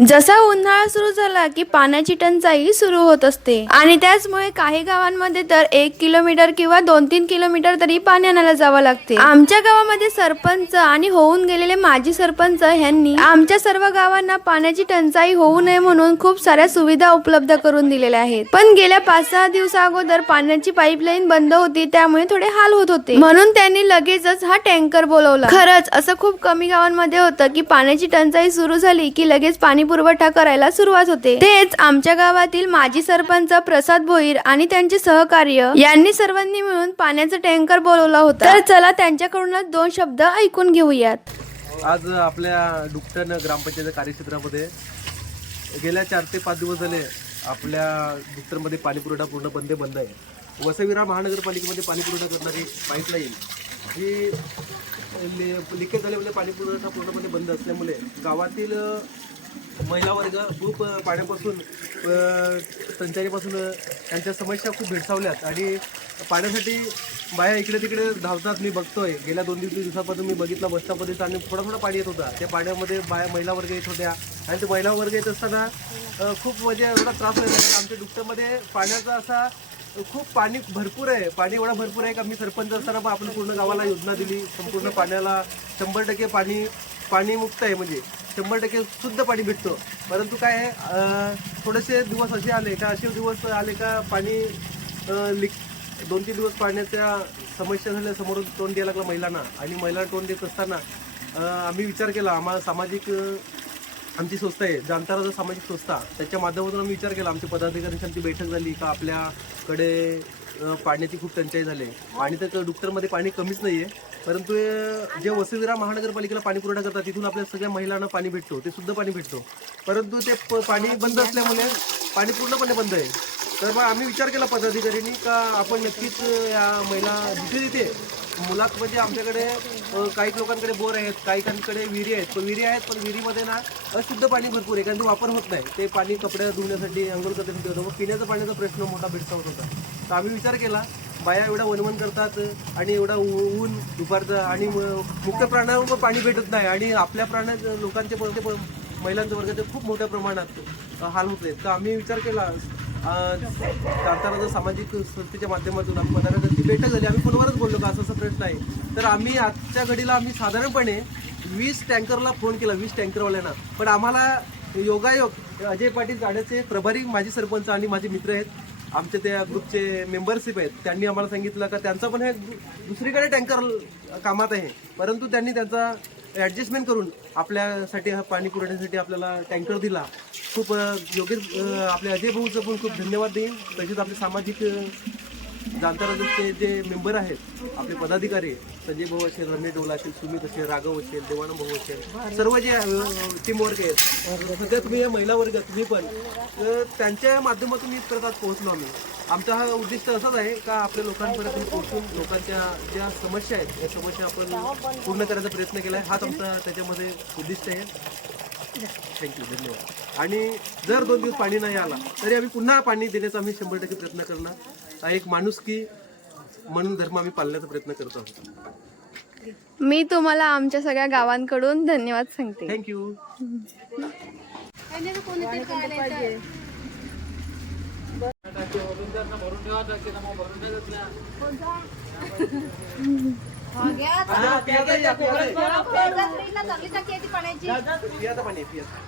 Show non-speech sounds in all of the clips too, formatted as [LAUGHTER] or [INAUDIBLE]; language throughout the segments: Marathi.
जसा उन्हाळा सुरू झाला की पाण्याची टंचाई सुरू होत असते. आणि त्याचमुळे काही गावांमध्ये तर एक किलोमीटर किंवा दोन तीन किलोमीटर तरी पाणी आणायला जावं लागते. आमच्या गावामध्ये सरपंच आणि होऊन गेलेले माजी सरपंच ह्यांनी आमच्या सर्व गावांना पाण्याची टंचाई होऊ नये म्हणून खूप साऱ्या सुविधा उपलब्ध करून दिलेल्या आहेत. पण गेल्या पाच सहा दिवसा अगोदर पाण्याची पाईपलाईन बंद होती त्यामुळे थोडे हाल होत होते. म्हणून त्यांनी लगेचच हा टँकर बोलवला. खरंच असं खूप कमी गावांमध्ये होतं की पाण्याची टंचाई सुरू झाली की लगेच पाणी पुरवठा करायला सुरुवात होते. तेच आमच्या गावातील माजी सरपंच प्रसाद भोईर आणि त्यांचे सहकार्य यांनी सर्वांनी मिळून पाण्याचा टँकर बोलवला होता. तर चला त्यांच्याकडूनच दोन शब्द ऐकून घेऊयात. आज आपल्या डुकटन ग्रामपंचायत कार्यक्षेत्रामध्ये गेल्या चार ते पाच दिवस झाले आपल्या डुकटरमध्ये पाणीपुरवठा पूर्णपणे पूर्ण बंद बंद आहे. वसविरा महानगरपालिकेमध्ये पाणीपुरवठा करणारी पाईपलाईन ही लिकेज झाल्यामुळे पाणीपुरवठा पूर्णपणे बंद असल्यामुळे गावातील महिला वर्ग खूप पाण्यापासून संचारीपासून टंचाईपासून त्यांच्या समस्या खूप भेडसावल्यात. आणि पाण्यासाठी बाया इकडे तिकडे धावतात मी बघतोय. गेल्या दोन तीन दिवसापासून मी बघितलं बसतामध्ये आणि थोडा थोडा पाणी येत होता. त्या पाण्यामध्ये बाया महिला वर्ग येत होत्या. आणि ते महिला वर्ग येत असताना खूप म्हणजे एवढा त्रास व्हायचा. कारण आमच्या डुक्टरमध्ये पाण्याचा असा खूप पाणी भरपूर आहे. पाणी एवढा भरपूर आहे का मी सरपंच असताना पण आपण पूर्ण गावाला योजना दिली. संपूर्ण पाण्याला शंभर टक्के पाणी पाणी मुक्त आहे म्हणजे. शंभर टक्के शुद्ध पाणी भेटतो. परंतु काय आहे थोडेसे दिवस असे आले का असे दिवस आले का पाणी लिक दोन तीन दिवस पाण्याच्या समस्या झाल्या समोरून तोंड द्यायला लागलं महिलांना. आणि महिलांना तोंड देत असताना आम्ही विचार केला. आम्हाला सामाजिक आमची संस्था आहे जाणताराचा सामाजिक संस्था त्याच्या माध्यमातून आम्ही विचार केला. आमच्या पदाधिकाऱ्यांची आमची बैठक झाली का आपल्याकडे पाण्याची खूप टंचाई झाली आहे. पाणी तर डुक्टरमध्ये पाणी कमीच नाही आहे परंतु जे वसुविरा महानगरपालिकेला पाणी पुरवठा करतात तिथून आपल्या सगळ्या महिलांना पाणी भेटतो. ते शुद्ध पाणी भेटतो. परंतु ते पाणी बंद असल्यामुळे पाणी पूर्णपणे बंद आहे. तर मग आम्ही विचार केला पदाधिकाऱ्यांनी का आपण नक्कीच या महिला जिथे तिथे मुलात म्हणजे आमच्याकडे काही लोकांकडे बोर आहेत काही काहींकडे विहिरी आहेत पण विहिरी आहेत पण विहिरीमध्ये ना अशुद्ध पाणी भरपूर आहे कारण ते वापर होत नाही. ते पाणी कपडे धुण्यासाठी अंघोळ करण्यासाठी होतं मग पिण्याचा पाण्याचा प्रश्न मोठा भेटसावत होता. तर आम्ही विचार केला बाया एवढा वनवन करतात आणि एवढा ऊ- ऊन दुपारचं आणि म- मुख्य प्राण्यांवर पाणी भेटत नाही आणि आपल्या प्राण्यात लोकांचे पण- ते महिलांच्या वर्गाचे खूप मोठ्या प्रमाणात हाल होत आहेत. तर आम्ही विचार केला कांताराचा सामाजिक संस्थेच्या माध्यमातून आम्ही पदाधिकाऱ्यांची बैठक झाली. आम्ही फोनवरच बोललो का? असा असा प्रश्न आहे. तर आम्ही आजच्या घडीला आम्ही साधारणपणे वीस टँकरला फोन केला. वीस टँकरवाल्यांना. पण आम्हाला योगायोग अजय पाटील गाड्याचे प्रभारी माजी सरपंच आणि माझे मित्र आहेत. आमचे त्या ग्रुपचे मेंबरशिप आहेत. त्यांनी आम्हाला सांगितलं का त्यांचा पण हे दुसरीकडे टँकर कामात आहे. परंतु त्यांनी त्यांचा ॲडजस्टमेंट करून आपल्यासाठी हा पाणी पुरवण्यासाठी आपल्याला टँकर दिला. खूप योग्य आपल्या अजय भाऊचं पण खूप धन्यवाद देईन. तसेच आपले सामाजिक जाणताना ते जे मेंबर आहेत आपले पदाधिकारी संजय भाऊ असेल रमेश डोला असेल सुमित असेल राघव असेल देवानंद भाऊ असेल सर्व जे टीम वर्ग आहेत सध्या तुम्ही या महिला वर्ग तुम्ही पण तर त्यांच्या माध्यमातून इथपर्यंत पोहोचलो आम्ही. आमचा हा उद्दिष्ट असाच आहे का आपल्या लोकांपर्यंत पोहोचून लोकांच्या ज्या समस्या आहेत त्या समस्या आपण पूर्ण करायचा प्रयत्न केला आहे हाच आमचा त्याच्यामध्ये उद्दिष्ट आहे. थँक्यू धन्यवाद. आणि जर दोन दिवस पाणी नाही आला तरी आम्ही पुन्हा पाणी देण्याचा आम्ही शंभर टक्के प्रयत्न करणार. हा एक माणुसकी म्हणून धर्म आम्ही पाळण्याचा प्रयत्न करत आहोत. मी तुम्हाला आमच्या सगळ्या गावांकडून धन्यवाद सांगते. थँक्यू पियाचं पाणी आहे, पियाचं.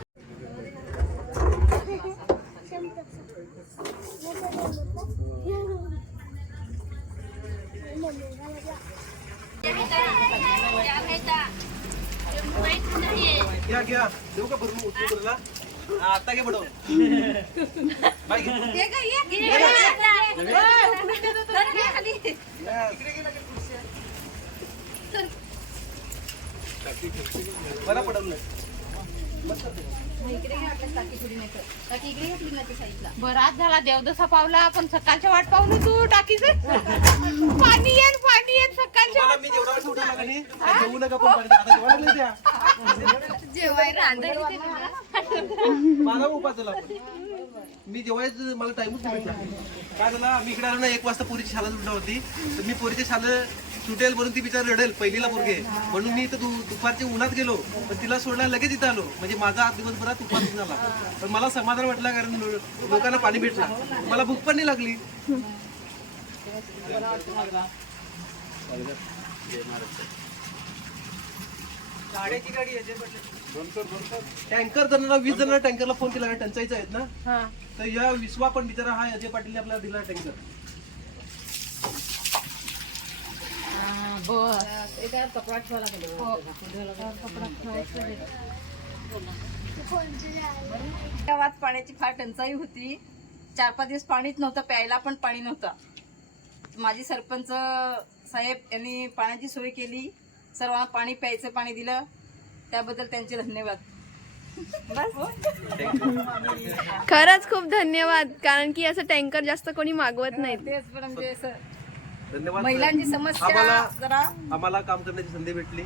घ्या घ्या. देऊ का भरून उचलू तुला? हा, आता घे बडव बाई, घे. बरा पडत बराच झाला देवदसा पावला आपण सकाळच्या वाट पाहू ना तू टाकीच. पाणी येईल पाणी येईल सकाळच्या नका झाला आपण मी जेव्हा मला टाइमच भेटला. काय झालं आम्ही इकडे आलो ना एक वाजता पोरीची शाळा सुटणार होती. तर मी पोरीची शाळा सुटेल म्हणून ती बिचार रडेल पहिलीला पोरगे म्हणून मी इथं दु- दुपारच्या उन्हात गेलो. पण तिला सोडला लगेच इथं आलो. म्हणजे माझा आज दिवसभरात उपास झाला. पण मला समाधान वाटला कारण लोकांना पाणी भेटलं. मला भूक पण नाही लागली. टँकर जणांना वीस जणांना टँकरला फोन केला टंचाईचा आहेत ना? तर या विश्वा पण बिचारा हा अजय पाटीलने आपल्याला दिला टँकर गावात पाण्याची फार टंचाई होती. चार पाच दिवस पाणीच नव्हतं प्यायला पण पाणी नव्हतं. माजी सरपंच साहेब यांनी पाण्याची सोय केली. सर्वांना पाणी प्यायचं पाणी दिलं. त्याबद्दल त्यांचे धन्यवाद. खरंच खूप धन्यवाद कारण की असं टँकर जास्त कोणी मागवत नाही तेच पण म्हणजे असं धन्यवाद महिलांची समस्या आम्हाला जरा आम्हाला काम करण्याची संधी भेटली.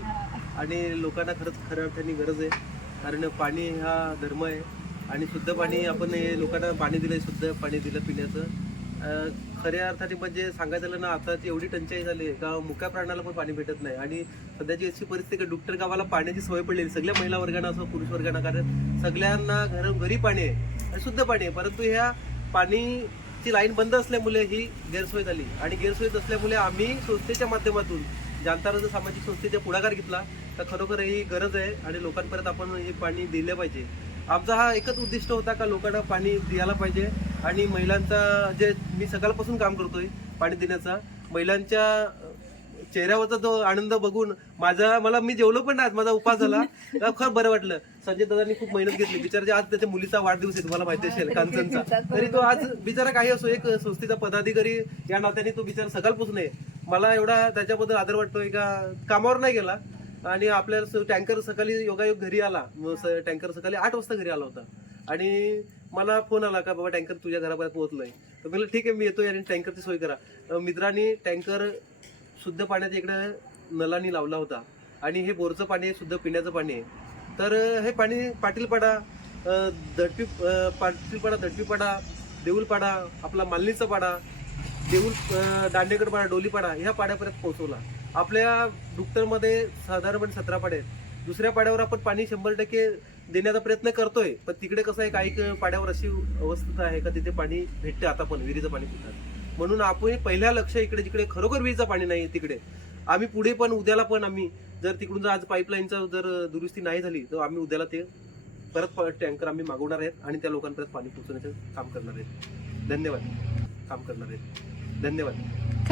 आणि लोकांना खरंच खऱ्या अर्थाने गरज आहे कारण पाणी हा धर्म आहे. आणि शुद्ध पाणी आपण हे लोकांना पाणी दिलंय शुद्ध पाणी दिलं पिण्याचं. खऱ्या अर्थाने म्हणजे सांगायचं झालं ना आता एवढी टंचाई झाली आहे का मुक्या प्राण्याला पण पाणी भेटत नाही. आणि सध्याची अशी परिस्थिती आहे का डुक्टर गावाला पाण्याची सवय पडलेली सगळ्या महिला वर्गांना असो पुरुष वर्गांना कारण सगळ्यांना घर घरी पाणी आहे. आणि शुद्ध पाणी आहे. परंतु ह्या पाणीची लाईन बंद असल्यामुळे ही गैरसोय झाली. आणि गैरसोय असल्यामुळे आम्ही संस्थेच्या माध्यमातून जाणताराचा सामाजिक संस्थेचा पुढाकार घेतला. तर खरोखर ही गरज आहे आणि लोकांपर्यंत आपण हे पाणी दिलं पाहिजे. आमचा हा एकच उद्दिष्ट होता का लोकांना पाणी द्यायला पाहिजे. आणि महिलांचा जे मी सकाळपासून काम करतोय पाणी देण्याचा महिलांच्या चेहऱ्यावरचा जो आनंद बघून माझा मला मी जेवलो पण नाही आज, माझा उपास झाला. खरं बरं वाटलं. संजय दादांनी खूप मेहनत घेतली. बिचाराचे आज त्याच्या मुलीचा वाढदिवस आहे तुम्हाला माहिती असेल कांचनचा. तरी तो आज बिचारा काही असो एक संस्थेचा पदाधिकारी या नात्याने तो बिचारा सकाळपासून आहे. मला एवढा त्याच्याबद्दल आदर वाटतोय का? कामावर नाही गेला. आणि आपल्याला टँकर सकाळी योगायोग घरी आला. टँकर सकाळी आठ वाजता घरी आला होता. आणि मला फोन आला का बाबा टँकर तुझ्या घरापर्यंत पोहोचलोय. तर म्हटलं ठीक आहे मी येतोय आणि टँकरची सोय करा. मित्रांनी टँकर शुद्ध पाण्याच्या इकडे नलानी लावला होता. आणि हे बोरचं पाणी आहे शुद्ध पिण्याचं पाणी आहे. तर हे पाणी पाटीलपाडा धडपी पाटीलपाडा दडपीपाडा देऊलपाडा आपला मालनीचा पाडा देऊळ दांडेगड पाडा डोलीपाडा ह्या पाड्यापर्यंत पोहोचवला. आपल्या डुक्टरमध्ये साधारणपणे सतरा पाड्या आहेत. दुसऱ्या पाड्यावर आपण पाणी शंभर टक्के देण्याचा प्रयत्न करतोय पण तिकडे कसं आहे काही पाड्यावर अशी अवस्था आहे का तिथे पाणी भेटते आता पण विहिरीचं पाणी पितात म्हणून आपण पहिल्या लक्ष इकडे जिकडे खरोखर विहिरीचं पाणी नाही तिकडे. आम्ही पुढे पण उद्याला पण आम्ही जर तिकडून जर आज पाईपलाईनचा जर दुरुस्ती नाही झाली तर आम्ही उद्याला ते परत टँकर आम्ही मागवणार आहेत आणि त्या लोकांपर्यंत पाणी पोहोचवण्याचं काम करणार आहेत. धन्यवाद. काम करणार आहेत. धन्यवाद.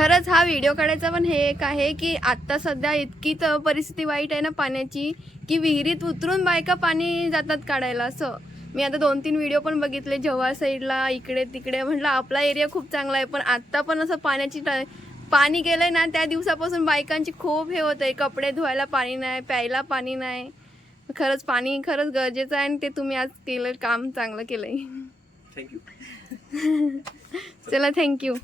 खरंच हा व्हिडिओ काढायचा पण हे एक आहे की आत्ता सध्या इतकी तर परिस्थिती वाईट आहे ना पाण्याची की विहिरीत उतरून बायका पाणी जातात काढायला असं. मी आता दोन तीन व्हिडिओ पण बघितले जव्हार साईडला इकडे तिकडे. म्हटलं आपला एरिया खूप चांगला आहे पण आत्ता पण असं पाण्याची ट- पाणी गेलंय ना त्या दिवसापासून बायकांची खूप हे होत आहे कपडे धुवायला पाणी नाही प्यायला पाणी नाही. खरंच पाणी खरंच गरजेचं आहे आणि ते तुम्ही आज केलं काम चांगलं केलंय. थँक्यू [LAUGHS] चला थँक्यू